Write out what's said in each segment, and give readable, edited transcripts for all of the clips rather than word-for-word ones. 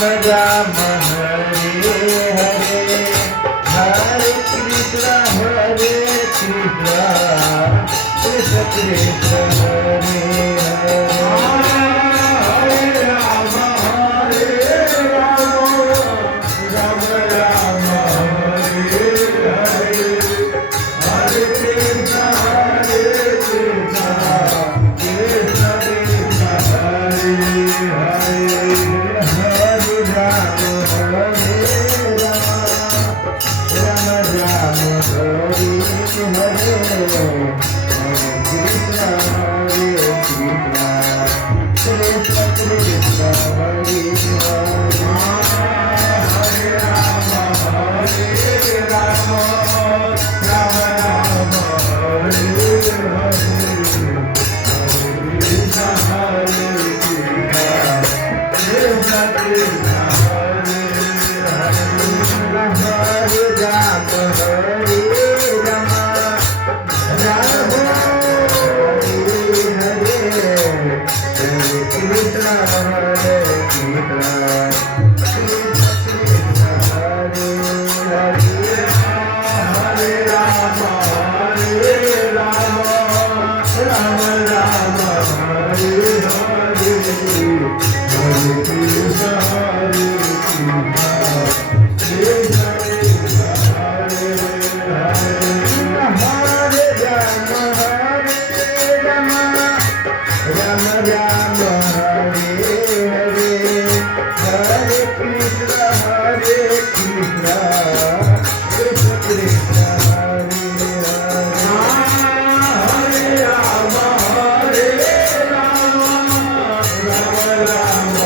Ram Hare Hare Hare Krishna Krishna Krishna Hare Hare Hare Ram Ram Ram Hare Hare Hare Krishna Krishna Krishna Hare Hare Hare Ram Ram Ram Hare Hare Krishna Krishna Krishna Hare Hare Hare Ram Ram Ram Hare Hare Krishna Krishna Krishna Hare Hare Ram Hare Ram Ram Hare Hare Krishna Hare Krishna Krishna Hare Hare Hare Ram Ram Ram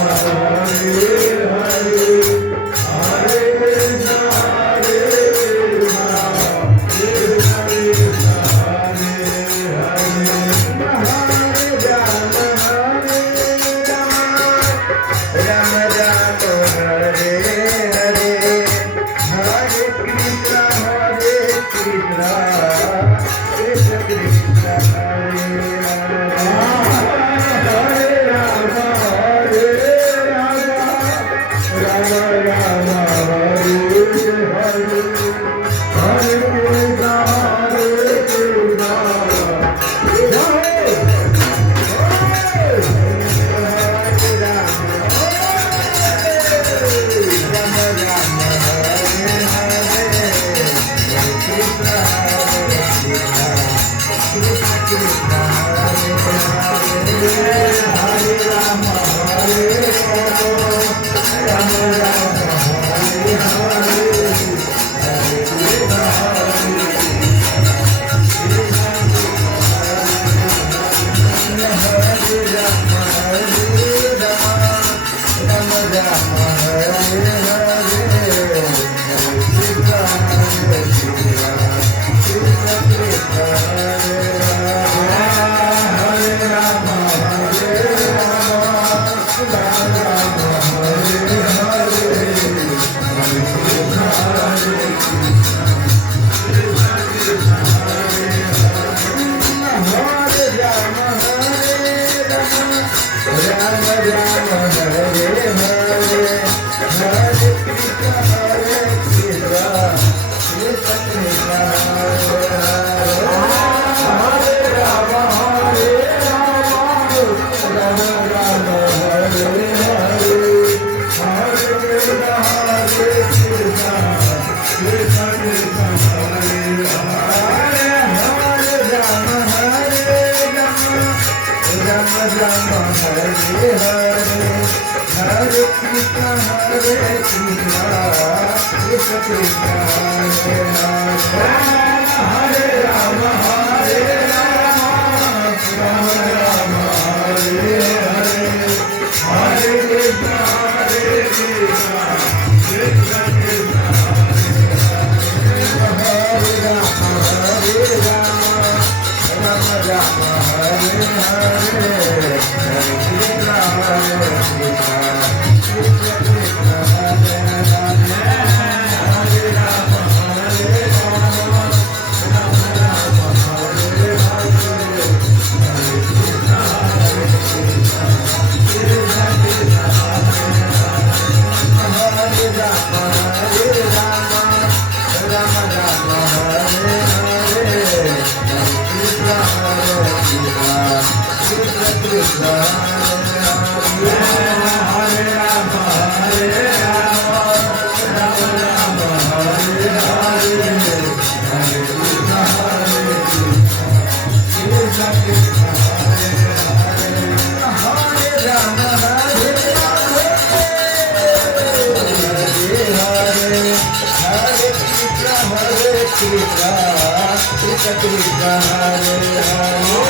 Hare Hare Hare Krishna Ram Ram Hare Hare Hare Krishna Krishna Krishna Hare Hare Ram Ram Ram Hare Hare Hare Krishna Krishna Krishna Hare Hare Ram Ram Hare Hare Hare Krishna Krishna Krishna Hare Hare Ram Ram Ram Hare Hare Hare Krishna Hare Hare